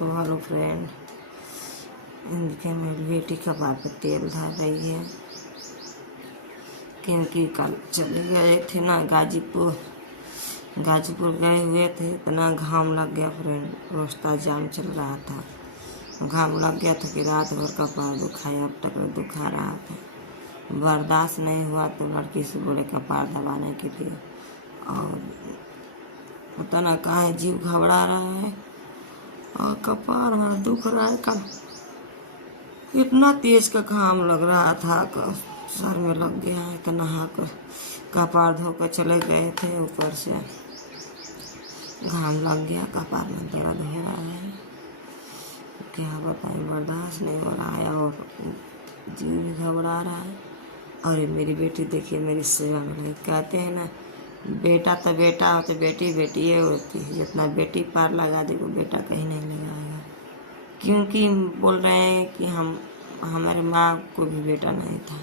तो hello friend, इनके मेरी बेटी कपार पे तेल डाल रही है क्योंकि कल चले गए थे ना गाजीपुर गए हुए थे। इतना घाम लग गया फ्रेंड, रास्ता जाम चल रहा था, घाम लग गया था कि रात भर कपार दुखाया, अब तक दुखा रहा था। बर्दाश्त नहीं हुआ तो लड़की से बोले कपार दबाने के लिए, और पता ना कहाँ जीव घबरा रहा है और कपार हमारा दुख रहा है। कल इतना तेज का घाम लग रहा था, सर में लग गया है। तो नहा कर कपार धोकर चले गए थे, ऊपर से घाम लग गया, कपार में दर्द हो रहा है। क्या बताएं, बर्दाश्त नहीं हो रहा है और जीव भी घबरा रहा है। और मेरी बेटी देखिए मेरी सेवा में लगी। कहते हैं ना, बेटा तो बेटा होते, बेटी बेटी ये होती है। जितना बेटी पार लगा दे वो बेटा कहीं नहीं लगाएगा, क्योंकि बोल रहे हैं कि हमारे माँ को भी बेटा नहीं था,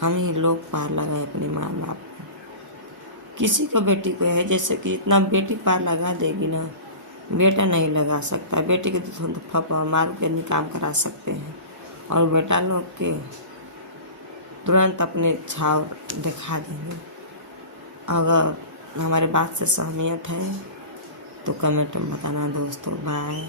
हम ही लोग पार लगाए अपने माँ बाप को। किसी को बेटी को है, जैसे कि इतना बेटी पार लगा देगी ना, बेटा नहीं लगा सकता। बेटी के तो फपा मार के निकाम करा सकते हैं, और बेटा लोग के तुरंत अपने छाव दिखा देंगे। अगर हमारे बात से सहमत है तो कमेंट में बताना दोस्तों। बाय।